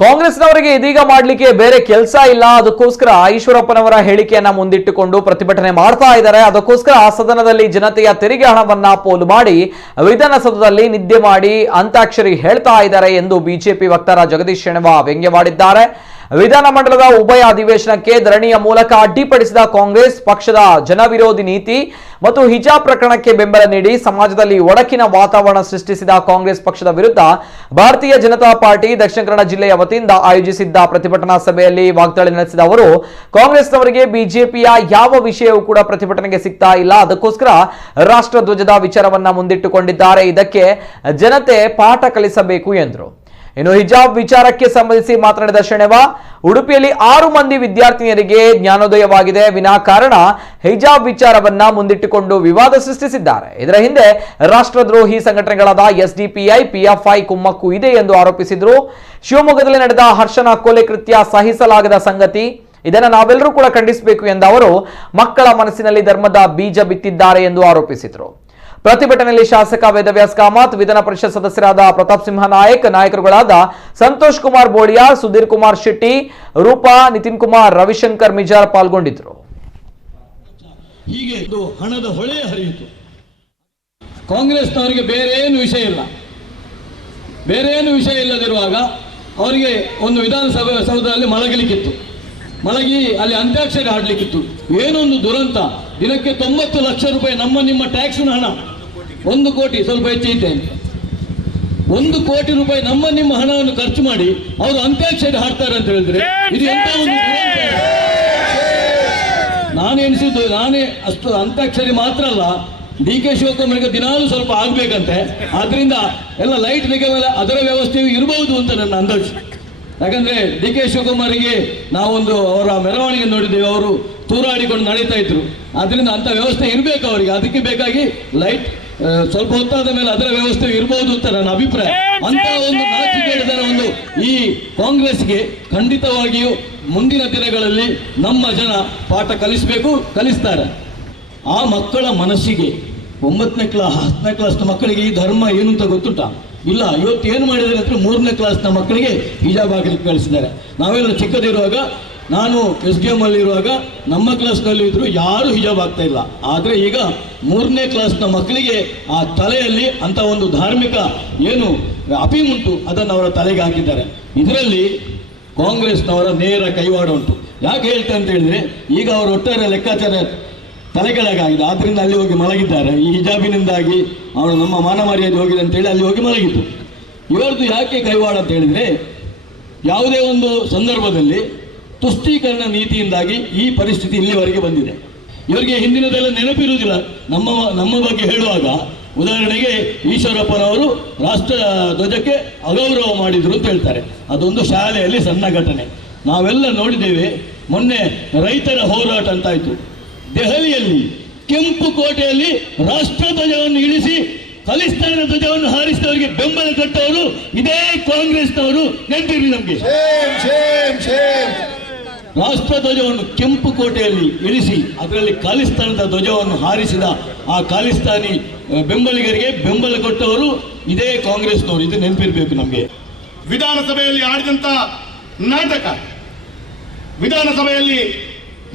ಕಾಂಗ್ರೆಸ್ನವರಿಗೆ ಇದೀಗ ಮಾಡಲಿಕ್ಕೆ ಬೇರೆ ಕೆಲಸ ಇಲ್ಲ, ಅದಕ್ಕೋಸ್ಕರ ಈಶ್ವರಪ್ಪನವರ ಹೇಳಿಕೆಯನ್ನ ಮುಂದಿಟ್ಟುಕೊಂಡು ಪ್ರತಿಭಟನೆ ಮಾಡ್ತಾ ಇದ್ದಾರೆ. ಅದಕ್ಕೋಸ್ಕರ ಸದನದಲ್ಲಿ ಜನತೆಯ ತೆರಿಗೆ ಹಣವನ್ನ ಪೋಲು ಮಾಡಿ ವಿಧಾನಸೌಧದಲ್ಲಿ ನಿದ್ದೆ ಮಾಡಿ ಅಂತಾಕ್ಷರಿ ಹೇಳ್ತಾ ಇದ್ದಾರೆ ಎಂದು ಬಿಜೆಪಿ ವಕ್ತಾರ ಜಗದೀಶ್ ಶೆಣವ ವ್ಯಂಗ್ಯವಾಡಿದ್ದಾರೆ. ವಿಧಾನಮಂಡಲದ ಉಭಯ ಅಧಿವೇಶನಕ್ಕೆ ಧರಣಿಯ ಮೂಲಕ ಅಡ್ಡಿಪಡಿಸಿದ ಕಾಂಗ್ರೆಸ್ ಪಕ್ಷದ ಜನವಿರೋಧಿ ನೀತಿ ಮತ್ತು ಹಿಜಾಬ್ ಪ್ರಕರಣಕ್ಕೆ ಬೆಂಬಲ ನೀಡಿ ಸಮಾಜದಲ್ಲಿ ಒಡಕಿನ ವಾತಾವರಣ ಸೃಷ್ಟಿಸಿದ ಕಾಂಗ್ರೆಸ್ ಪಕ್ಷದ ವಿರುದ್ಧ ಭಾರತೀಯ ಜನತಾ ಪಾರ್ಟಿ ದಕ್ಷಿಣ ಕನ್ನಡ ಜಿಲ್ಲೆಯ ವತಿಯಿಂದ ಆಯೋಜಿಸಿದ್ದ ಪ್ರತಿಭಟನಾ ಸಭೆಯಲ್ಲಿ ವಾಗ್ದಾಳಿ ನಡೆಸಿದ ಅವರು, ಕಾಂಗ್ರೆಸ್ನವರಿಗೆ ಬಿಜೆಪಿಯ ಯಾವ ವಿಷಯವೂ ಕೂಡ ಪ್ರತಿಭಟನೆಗೆ ಸಿಗ್ತಾ ಇಲ್ಲ, ಅದಕ್ಕೋಸ್ಕರ ರಾಷ್ಟ್ರ ಧ್ವಜದ ವಿಚಾರವನ್ನ ಮುಂದಿಟ್ಟುಕೊಂಡಿದ್ದಾರೆ. ಇದಕ್ಕೆ ಜನತೆ ಪಾಠ ಕಲಿಸಬೇಕು ಎಂದರು. ಇನ್ನು ಹಿಜಾಬ್ ವಿಚಾರಕ್ಕೆ ಸಂಬಂಧಿಸಿ ಮಾತನಾಡಿದ ಶೆಣವ, ಉಡುಪಿಯಲ್ಲಿ 6 ಮಂದಿ ವಿದ್ಯಾರ್ಥಿನಿಯರಿಗೆ ಜ್ಞಾನೋದಯವಾಗಿದೆ, ವಿನಾಕಾರಣ ಹಿಜಾಬ್ ವಿಚಾರವನ್ನ ಮುಂದಿಟ್ಟುಕೊಂಡು ವಿವಾದ ಸೃಷ್ಟಿಸಿದ್ದಾರೆ. ಇದರ ಹಿಂದೆ ರಾಷ್ಟ್ರದ್ರೋಹಿ ಸಂಘಟನೆಗಳಾದ ಎಸ್ಡಿಪಿಐ, ಪಿಎಫ್ಐ ಕುಮ್ಮಕ್ಕು ಇದೆ ಎಂದು ಆರೋಪಿಸಿದ್ರು. ಶಿವಮೊಗ್ಗದಲ್ಲಿ ನಡೆದ ಹರ್ಷನ ಕೊಲೆ ಕೃತ್ಯ ಸಹಿಸಲಾಗದ ಸಂಗತಿ, ಇದನ್ನು ನಾವೆಲ್ಲರೂ ಕೂಡ ಖಂಡಿಸಬೇಕು ಎಂದ ಅವರು, ಮಕ್ಕಳ ಮನಸ್ಸಿನಲ್ಲಿ ಧರ್ಮದ ಬೀಜ ಬಿತ್ತಿದ್ದಾರೆ ಎಂದು ಆರೋಪಿಸಿದರು. ಪ್ರತಿಭಟನೆಯಲ್ಲಿ ಶಾಸಕ ವೇದವ್ಯಾಸ್ ಕಾಮತ್, ವಿಧಾನ ಪರಿಷತ್ ಸದಸ್ಯರಾದ ಪ್ರತಾಪ್ ಸಿಂಹ ನಾಯಕ್, ನಾಯಕರುಗಳಾದ ಸಂತೋಷ್ ಕುಮಾರ್ ಬೋಳಿಯಾರ್, ಸುಧೀರ್ ಕುಮಾರ್ ಶೆಟ್ಟಿ, ರೂಪಾ, ನಿತಿನ್ ಕುಮಾರ್, ರವಿಶಂಕರ್ ಮಿಜಾರ್ ಪಾಲ್ಗೊಂಡಿದ್ದರು. ಹೀಗೆ ಹಣದ ಹೊಳೆ ಹರಿಯಿತು. ಕಾಂಗ್ರೆಸ್ನವರಿಗೆ ಬೇರೆ ಏನು ವಿಷಯ ಇಲ್ಲ. ಬೇರೆ ಏನು ವಿಷಯ ಇಲ್ಲದಿರುವಾಗ ಅವರಿಗೆ ಒಂದು ವಿಧಾನಸೌಧದಲ್ಲಿ ಮಲಗಲಿಕ್ಕಿತ್ತು, ಮಲಗಿ ಅಲ್ಲಿ ಅಂತ್ಯಾಕ್ಷರಿ ಹಾಡಲಿಕ್ಕಿತ್ತು. ಏನೊಂದು ದುರಂತ! ದಿನಕ್ಕೆ 90 ಲಕ್ಷ ರೂಪಾಯಿ ನಿಮ್ಮ ಟ್ಯಾಕ್ಸ್ನ ಹಣ, 1 ಕೋಟಿ ಸ್ವಲ್ಪ ಹೆಚ್ಚೈತೆ, 1 ಕೋಟಿ ರೂಪಾಯಿ ನಿಮ್ಮ ಹಣವನ್ನು ಖರ್ಚು ಮಾಡಿ ಅವರು ಅಂತ್ಯಾಕ್ಷರಿ ಹಾಡ್ತಾರೆ ಅಂತ ಹೇಳಿದ್ರೆ ಇದು ಎಂತ ಒಂದು ದುರಂತ. ನಾನೇ ಅಷ್ಟು ಅಂತ್ಯಾಕ್ಷರಿ ಮಾತ್ರ ಅಲ್ಲ, DK ಶಿವಕುಮಾರ್ಗೆ ದಿನಾಲೂ ಸ್ವಲ್ಪ ಆಗ್ಬೇಕಂತೆ. ಆದ್ರಿಂದ ಎಲ್ಲ ಲೈಟ್ ಮೇಲೆ ಅದರ ವ್ಯವಸ್ಥೆಯು ಇರಬಹುದು ಅಂತ ನನ್ನ ಅಂದಾಜು. ಯಾಕಂದ್ರೆ DK ಶಿವಕುಮಾರಿಗೆ ನಾವೊಂದು ಅವರ ಮೆರವಣಿಗೆ ನೋಡಿದ್ದೇವೆ, ಅವರು ತೂರಾಡಿಕೊಂಡು ನಡೀತಾ ಇದ್ರು. ಆದ್ರಿಂದ ಅಂತ ವ್ಯವಸ್ಥೆ ಇರಬೇಕು ಅವರಿಗೆ. ಅದಕ್ಕೆ ಬೇಕಾಗಿ ಲೈಟ್ ಸ್ವಲ್ಪ ಹೊತ್ತಾದ ಮೇಲೆ ಅದರ ವ್ಯವಸ್ಥೆ ಇರಬಹುದು ಅಂತ ನನ್ನ ಅಭಿಪ್ರಾಯ. ಅಂತ ಒಂದು ನಾಚಿಕೆಡಿದರ ಒಂದು ಈ ಕಾಂಗ್ರೆಸ್ಗೆ ಖಂಡಿತವಾಗಿಯೂ ಮುಂದಿನ ದಿನಗಳಲ್ಲಿ ನಮ್ಮ ಜನ ಪಾಠ ಕಲಿಸಬೇಕು, ಕಲಿಸ್ತಾರೆ. ಆ ಮಕ್ಕಳ ಮನಸ್ಸಿಗೆ 9ನೇ ಕ್ಲಾಸ್ 10ನೇ ಕ್ಲಾಸ್ನ ಮಕ್ಕಳಿಗೆ ಈ ಧರ್ಮ ಏನು ಅಂತ ಗೊತ್ತುಂಟ? ಇಲ್ಲ. ಇವತ್ತು ಏನು ಮಾಡಿದ್ದಾರೆ ಅಂದರೆ 3ನೇ ಕ್ಲಾಸ್ನ ಮಕ್ಕಳಿಗೆ ಹಿಜಾಬ್ ಹಾಕಲಿಕ್ಕೆ ಕಳಿಸಿದ್ದಾರೆ. ನಾವೆಲ್ಲ ಚಿಕ್ಕದಿರುವಾಗ, ನಾನು SDM ಅಲ್ಲಿ ಇರುವಾಗ ನಮ್ಮ ಕ್ಲಾಸ್ನಲ್ಲಿ ಇದ್ರು ಯಾರು ಹಿಜಾಬ್ ಆಗ್ತಾ ಇಲ್ಲ. ಆದರೆ ಈಗ 3ನೇ ಕ್ಲಾಸ್ನ ಮಕ್ಕಳಿಗೆ ಆ ತಲೆಯಲ್ಲಿ ಅಂತ ಒಂದು ಧಾರ್ಮಿಕ ಏನು ಅಪೀಮುಂಟು ಅದನ್ನು ಅವರ ತಲೆಗೆ ಹಾಕಿದ್ದಾರೆ. ಇದರಲ್ಲಿ ಕಾಂಗ್ರೆಸ್ನವರ ನೇರ ಕೈವಾಡ ಉಂಟು. ಯಾಕೆ ಹೇಳ್ತೇನೆ ಅಂತ ಹೇಳಿದ್ರೆ, ಈಗ ಅವರ ಒಟ್ಟಾರೆ ಲೆಕ್ಕಾಚಾರ ತಲೆಕೆಳಗಾಗಿದೆ. ಆದ್ರಿಂದ ಅಲ್ಲಿ ಹೋಗಿ ಮಲಗಿದ್ದಾರೆ. ಈ ಹಿಜಾಬಿನಿಂದಾಗಿ ಅವನು ನಮ್ಮ ಮಾನ ಮರ್ಯಾದೆ ಹೋಗಿದೆ ಅಂತೇಳಿ ಅಲ್ಲಿ ಹೋಗಿ ಮಲಗಿತ್ತು. ಇವರದ್ದು ಯಾಕೆ ಕೈವಾಡ ಅಂತ ಹೇಳಿದ್ರೆ, ಯಾವುದೇ ಒಂದು ಸಂದರ್ಭದಲ್ಲಿ ತುಷ್ಟೀಕರಣ ನೀತಿಯಿಂದಾಗಿ ಈ ಪರಿಸ್ಥಿತಿ ಇಲ್ಲಿವರೆಗೆ ಬಂದಿದೆ. ಇವರಿಗೆ ಹಿಂದಿನದೆಲ್ಲ ನೆನಪಿರುವುದಿಲ್ಲ. ನಮ್ಮ ಬಗ್ಗೆ ಹೇಳುವಾಗ, ಉದಾಹರಣೆಗೆ ಈಶ್ವರಪ್ಪನವರು ರಾಷ್ಟ್ರ ಧ್ವಜಕ್ಕೆ ಅಗೌರವ ಮಾಡಿದ್ರು ಅಂತ ಹೇಳ್ತಾರೆ. ಅದೊಂದು ಶಾಲೆಯಲ್ಲಿ ಸಣ್ಣ ಘಟನೆ ನಾವೆಲ್ಲ ನೋಡಿದ್ದೇವೆ. ಮೊನ್ನೆ ರೈತರ ಹೋರಾಟ ಅಂತಾಯ್ತು. ದೆಹಲಿಯಲ್ಲಿ ಕೆಂಪು ಕೋಟೆಯಲ್ಲಿ ರಾಷ್ಟ್ರ ಧ್ವಜವನ್ನು ಇಳಿಸಿ ಖಲಿಸ್ತಾನ ಧ್ವಜವನ್ನು ಹಾರಿಸಿದವರಿಗೆ ಬೆಂಬಲ ಕೊಟ್ಟವರು ಇದೇ ಕಾಂಗ್ರೆಸ್ನವರು. ನೆನಪಿರಲಿ ನಮಗೆ. ರಾಷ್ಟ್ರ ಧ್ವಜವನ್ನು ಕೆಂಪು ಕೋಟೆಯಲ್ಲಿ ಇಳಿಸಿ ಅದರಲ್ಲಿ ಖಲಿಸ್ತಾನದ ಧ್ವಜವನ್ನು ಹಾರಿಸಿದ ಆ ಖಲಿಸ್ತಾನಿ ಬೆಂಬಲಿಗರಿಗೆ ಬೆಂಬಲ ಕೊಟ್ಟವರು ಇದೇ ಕಾಂಗ್ರೆಸ್ನವರು. ಇದು ನೆನಪಿರ್ಬೇಕು ನಮಗೆ. ವಿಧಾನಸಭೆಯಲ್ಲಿ ಆಡಿದಂತ ನಾಟಕ, ವಿಧಾನಸಭೆಯಲ್ಲಿ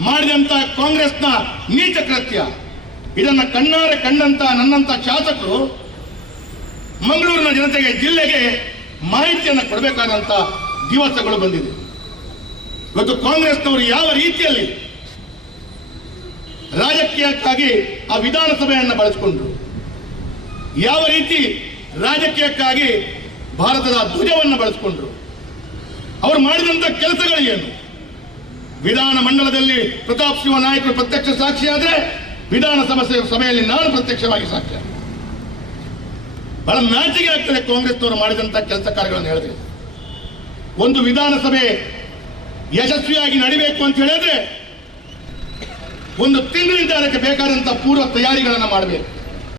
ಮಾಡಿದಂತ ಕಾಂಗ್ರೆಸ್ನ ನೀಚ ಕೃತ್ಯ, ಇದನ್ನ ಕಣ್ಣಾರೆ ಕಂಡಂತ ನನ್ನಂತ ಶಾಸಕರು ಮಂಗಳೂರಿನ ಜನತೆಗೆ, ಜಿಲ್ಲೆಗೆ ಮಾಹಿತಿಯನ್ನು ಕೊಡಬೇಕಾದಂತ ದಿವಸಗಳು ಬಂದಿದೆ. ಇವತ್ತು ಕಾಂಗ್ರೆಸ್ನವರು ಯಾವ ರೀತಿಯಲ್ಲಿ ರಾಜಕೀಯಕ್ಕಾಗಿ ಆ ವಿಧಾನಸಭೆಯನ್ನು ಬಳಸಿಕೊಂಡ್ರು, ಯಾವ ರೀತಿ ರಾಜಕೀಯಕ್ಕಾಗಿ ಭಾರತದ ಧ್ವಜವನ್ನು ಬಳಸಿಕೊಂಡ್ರು, ಅವರು ಮಾಡಿದಂತ ಕೆಲಸಗಳು ಏನು? ವಿಧಾನ ಮಂಡಲದಲ್ಲಿ ಪ್ರತಾಪ್ ಸಿಂಹ ನಾಯಕರು ಪ್ರತ್ಯಕ್ಷ ಸಾಕ್ಷಿಯಾದ್ರೆ, ವಿಧಾನಸಭೆ ಸಭೆಯಲ್ಲಿ ನಾನು ಪ್ರತ್ಯಕ್ಷವಾಗಿ ಸಾಕ್ಷ್ಯ. ಬಹಳ ನಾಚಿಕೆ ಆಗ್ತದೆ ಕಾಂಗ್ರೆಸ್ನವರು ಮಾಡಿದಂತ ಕೆಲಸ ಕಾರ್ಯಗಳನ್ನು ಹೇಳಿದ್ರೆ. ಒಂದು ವಿಧಾನಸಭೆ ಯಶಸ್ವಿಯಾಗಿ ನಡಿಬೇಕು ಅಂತ ಹೇಳಿದ್ರೆ 1 ತಿಂಗಳಿಂದ ಅದಕ್ಕೆ ಬೇಕಾದಂತಹ ಪೂರ್ವ ತಯಾರಿಗಳನ್ನು ಮಾಡಬೇಕು.